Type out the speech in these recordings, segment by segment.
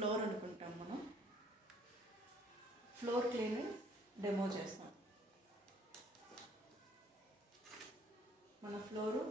Floor అనుకుంటాం మనం. Floor cleaning demo చేస్తాం. మన ఫ్లోరు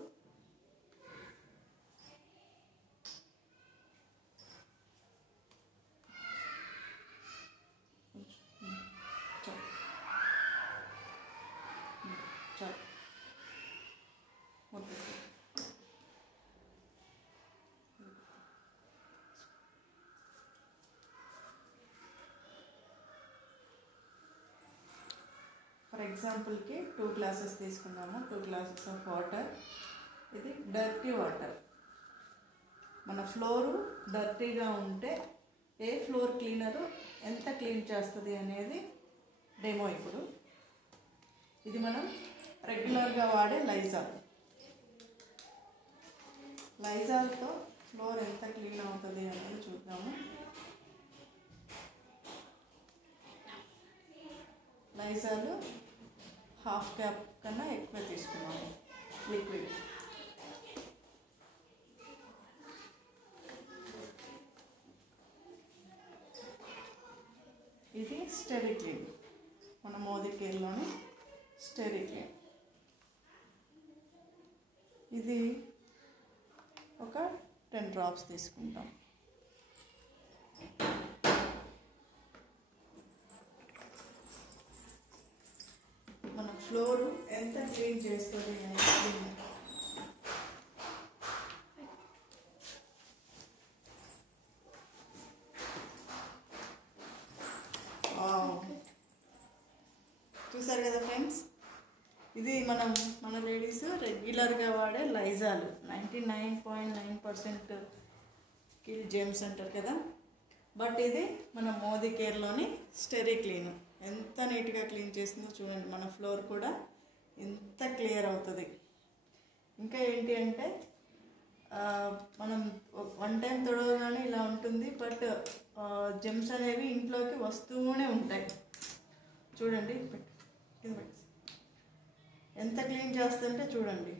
ఫర్ ఎగ్జాంపుల్కి 2 గ్లాసెస్ తీసుకున్నాము. 2 గ్లాసెస్ ఆఫ్ వాటర్. ఇది డర్టీ వాటర్. మన ఫ్లోరు డర్టీగా ఉంటే ఏ ఫ్లోర్ క్లీనరు ఎంత క్లీన్ చేస్తుంది అనేది డెమో. ఇప్పుడు ఇది మనం రెగ్యులర్గా వాడే లైజాల్. లైజాల్తో ఫ్లోర్ ఎంత క్లీన్ అవుతుంది అనేది చూద్దాము. లైజాల్ 1/2 కప్ కన్నా ఎక్కువ తీసుకున్నాము లిక్విడ్. ఇది స్టెరిక్లీన్, మన మోదికేర్లోని స్టెరిక్లీన్. ఇది ఒక 10 డ్రాప్స్ తీసుకుంటాం. మన ఫ్లోర్ ఎంత క్లీన్ చేస్తుంది అనేది చూసారు కదా ఫ్రెండ్స్. ఇది మన లేడీస్ రెగ్యులర్గా వాడే లైజాల్. 99.9% కిల్ జెమ్స్ అంటారు కదా. బట్ ఇది మన మోదికేర్లోని స్టెరిక్లీన్. ఎంత నీట్గా క్లీన్ చేసిందో చూడండి. మన ఫ్లోర్ కూడా ఎంత క్లియర్ అవుతుంది. ఇంకా ఏంటి అంటే మనం 1 టైం తొడవగానే ఇలా ఉంటుంది. బట్ జెమ్స్ అనేవి ఇంట్లోకి వస్తూనే ఉంటాయి. చూడండి ఎంత క్లీన్ చేస్తుంటే చూడండి.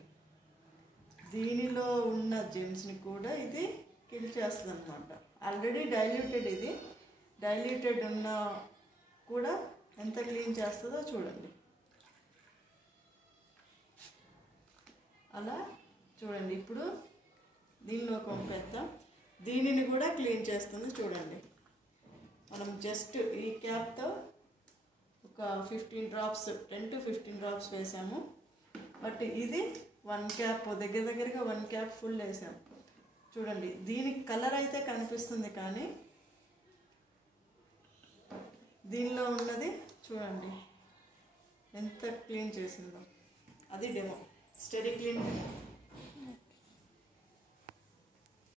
దీనిలో ఉన్న జెమ్స్ని కూడా ఇది కిల్ చేస్తుంది అనమాట. Already diluted. ఇది డైల్యూటెడ్ ఉన్న కూడా ఎంత క్లీన్ చేస్తుందో చూడండి. అలా చూడండి. ఇప్పుడు దీనిలో పంపేద్దాం. దీనిని కూడా క్లీన్ చేస్తుంది చూడండి. మనం జస్ట్ ఈ క్యాప్తో ఒక 15 డ్రాప్స్ 10 to 15 డ్రాప్స్ వేసాము. బట్ ఇది 1 క్యాప్ దగ్గరగా 1 క్యాప్ ఫుల్ వేసాము. చూడండి. దీనికి కలర్ అయితే కనిపిస్తుంది కానీ దీనిలో ఉన్నది చూడండి ఎంత క్లీన్ చేసిందో. అది డెమో, స్టెరిక్లీన్ డెమో.